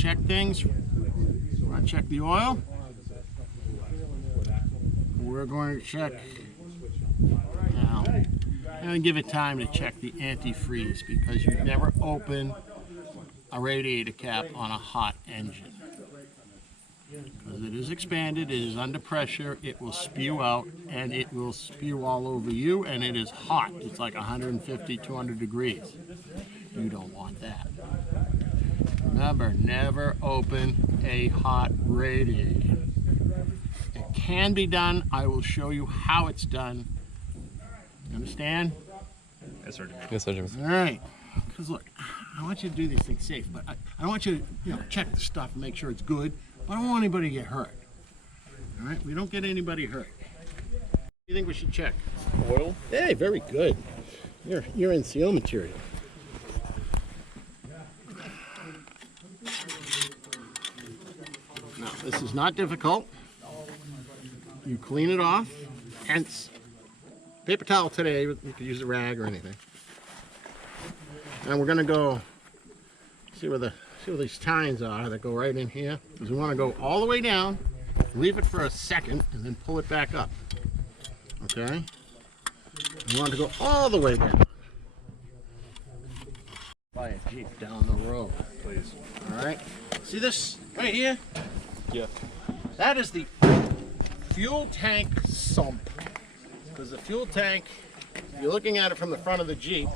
check things. We're going to check the oil. We're going to check, now, I'm going to give it time to check the antifreeze because you never open a radiator cap on a hot engine. Because it is expanded, it is under pressure, it will spew out, and it will spew all over you, and it is hot. It's like 150, 200 degrees. You don't want that. Remember, never open a hot radiator. It can be done. I will show you how it's done. You understand? Yes, sir. Yes, sir. All right. Because look, I want you to do these things safe, but I don't want you to, check the stuff and make sure it's good. But I don't want anybody to get hurt. All right? We don't get anybody hurt. What do you think we should check? Oil? Hey, very good. You're in seal material. Now, this is not difficult. You clean it off, hence paper towel today. You could use a rag or anything. And we're going to go see where these tines are that go right in here. Because we want to go all the way down, leave it for a second, and then pull it back up. Okay? We want to go all the way down. Buy a Jeep down the road, Please. all right? See this right here? Yeah. That is the fuel tank sump. Because the fuel tank, if you're looking at it from the front of the Jeep,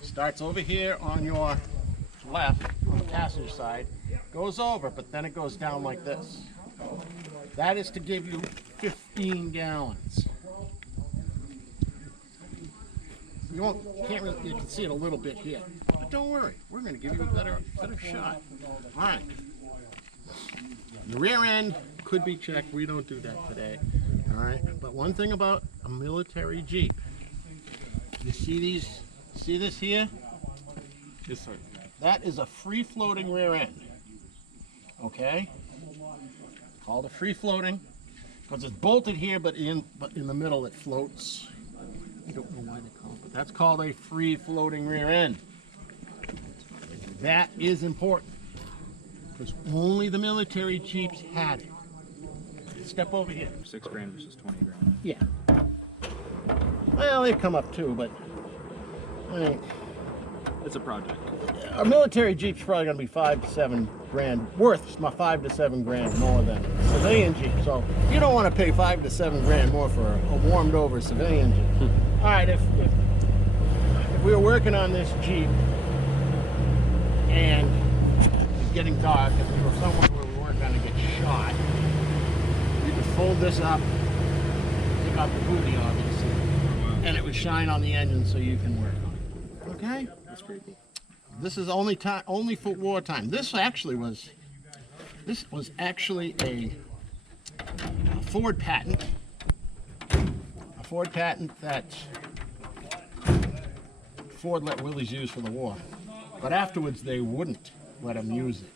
starts over here on your left, on the passenger side, goes over, but then it goes down like this. That is to give you 15 gallons. You can see it a little bit here, but don't worry, we're going to give you a better shot. All right. The rear end could be checked. We don't do that today. All right. But one thing about a military Jeep, you see this here? Yes, sir. That is a free-floating rear end. Okay. Called a free-floating because it's bolted here, but in the middle it floats. I don't know why they call it, but that's called a free-floating rear end. That is important because only the military Jeeps had it. Step over here. $6 grand versus 20 grand. Yeah. Well, they come up too, but I mean, It's a project. a military Jeep's probably going to be 5 to 7 grand worth, 5 to 7 grand more than a civilian Jeep. So you don't want to pay 5 to 7 grand more for a warmed over civilian Jeep. All right, if we were working on this Jeep and it's getting dark, if we were somewhere where we weren't going to get shot, you could fold this up, take out the booty obviously, and it would shine on the engine so you can work on it. Okay? That's pretty cool. This is only for wartime. This was actually a Ford patent. A Ford patent that Ford let Willys use for the war. But afterwards they wouldn't let them use it.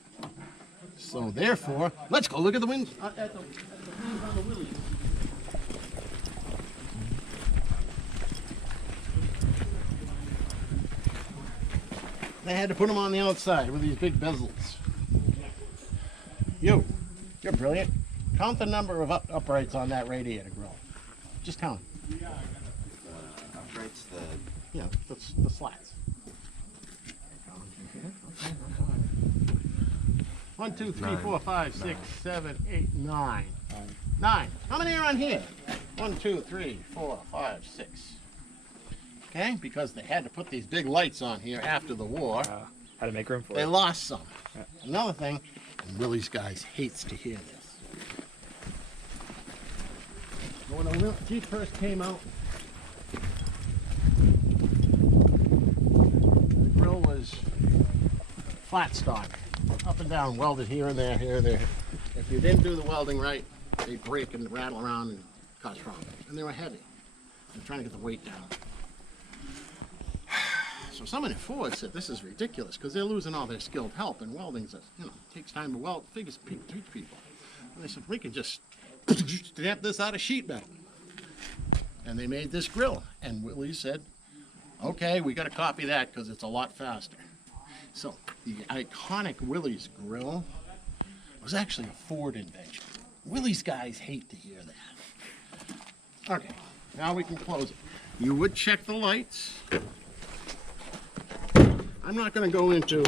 So therefore, let's go look at the wings on the Willys. They had to put them on the outside with these big bezels. You're brilliant. Count the number of uprights on that radiator grill. Just count. Uprights, The slats. 1, 2, 3, 4, 5, 6, 7, 8, 9. 9. How many are on here? 1, 2, 3, 4, 5, 6. Okay, because they had to put these big lights on here after the war. How to make room for They it. lost some. Another thing, and Willie's guys hates to hear this. When the Jeep first came out, the grill was flat stock, up and down, welded here and there, here and there. If you didn't do the welding right, they'd break and rattle around and cause problems. And they were heavy. They're trying to get the weight down. So someone at Ford said this is ridiculous because they're losing all their skilled help, and welding's takes time to weld. Figures teach people. And they said we can just stamp this out of sheet metal. And they made this grill. And Willie said, "Okay, we got to copy that because it's a lot faster." So the iconic Willie's grill was actually a Ford invention. Willie's guys hate to hear that. Okay, now we can close it. You would check the lights. I'm not going to go into,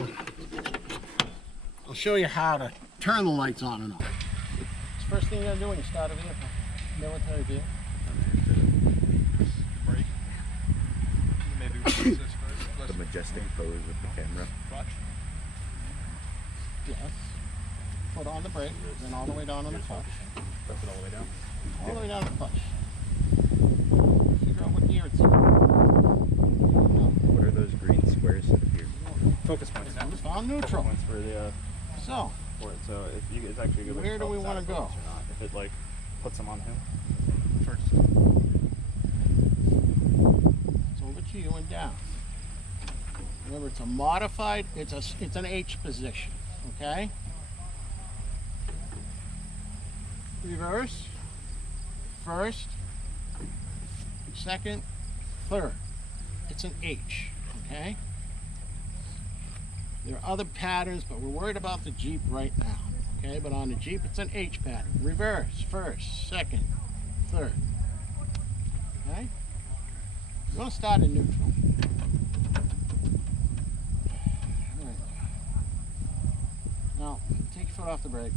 I'll show you how to turn the lights on and off. It's the first thing you got to do when you start a vehicle. Military vehicle. Brake. Maybe we use this first. The majestic pose with the camera. Clutch. Yes. Put on the brake, then all the way down on the clutch. Press it all the way down. All the way down the clutch. Figure out what gear it's in. What are those green squares that appear? Focus points. It's on neutral. Points for the So, for it. So if you, it's actually a good way to where do tell we if it's want out to of go? focus or not. If it like puts them on him. First. It's over to you and down. Remember, it's a modified, it's an H position, okay? Reverse, first, second, third. It's an H, okay? There are other patterns, but we're worried about the Jeep right now, okay? But on the Jeep, it's an H pattern. Reverse, first, second, third, okay? You want to start in neutral. All right. Now, take your foot off the brake.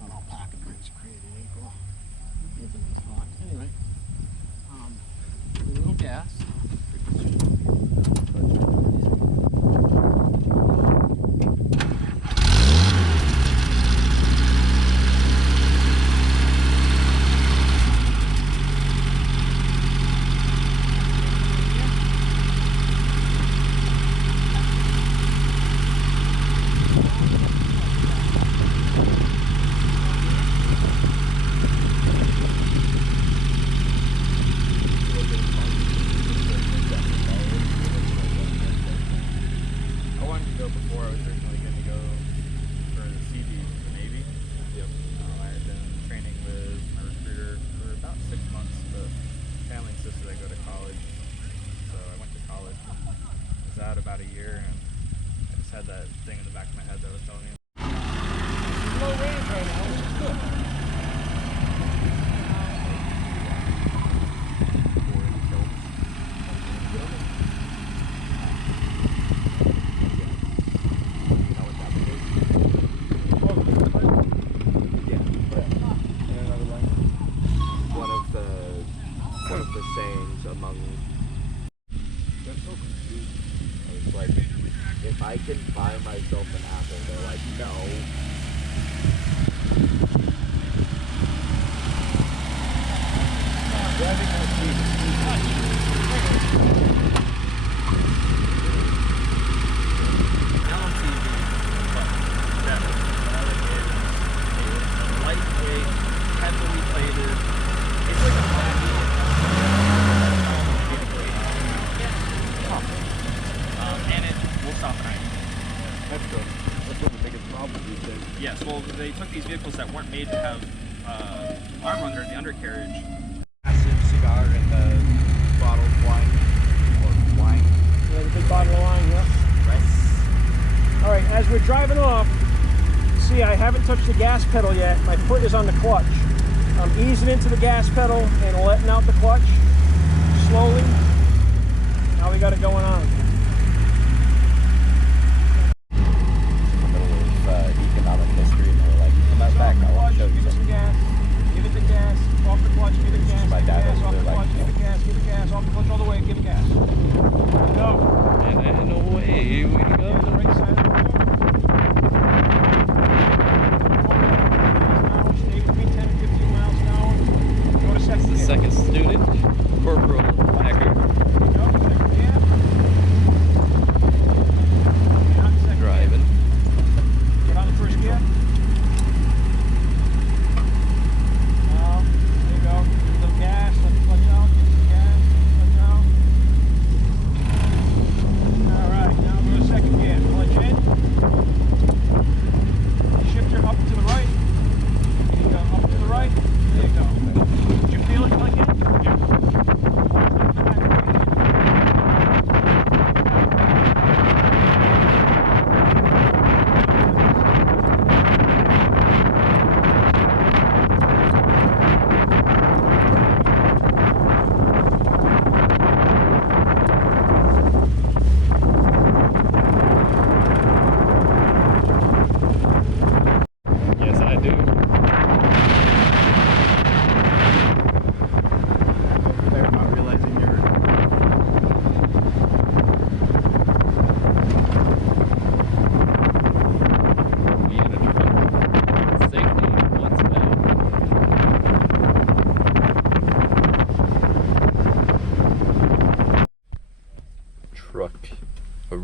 Not all parking brakes are created equal. Anything is hot. Anyway, a little gas. Before I was originally going to go for the CB, the Navy. Yep. I had been training with my recruiter for about 6 months. The family insisted I go to college, so I went to college. I was out about a year, and I just had that thing in the back of my head that was telling me. Low range right now, which is good. One of the sayings among. They're so confused. It's like, if I can buy myself an apple, they're like, no. Lightweight, heavily plated. It's like a and it will stop at 90. That's good. That's one of the biggest problems these days. Yes, well, they took these vehicles that weren't made to have arm under the undercarriage. Massive cigar in the bottle of wine. Or wine. Yeah, the big bottle of wine, yeah. Right. All right, as we're driving off, see, I haven't touched the gas pedal yet. My foot is on the clutch. I'm easing into the gas pedal and letting out the clutch slowly. Now we got it going on. In the middle of economic history, and they're like, come out back, I want to show you Give it some something. gas. Give it the gas. Off the clutch. Give it gas. My Give it dad gas. over Off the there, like, clutch. Give it gas. Give it gas. Off the clutch all the way. Give it gas. Go. And away we To the go. right side of the road. Stay between 10 and 15 miles an hour. Go to second The gear. second student, Corporal Hacker. Go, second gear.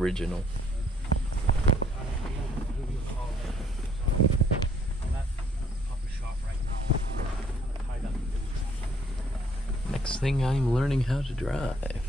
original. Next thing I'm learning how to drive.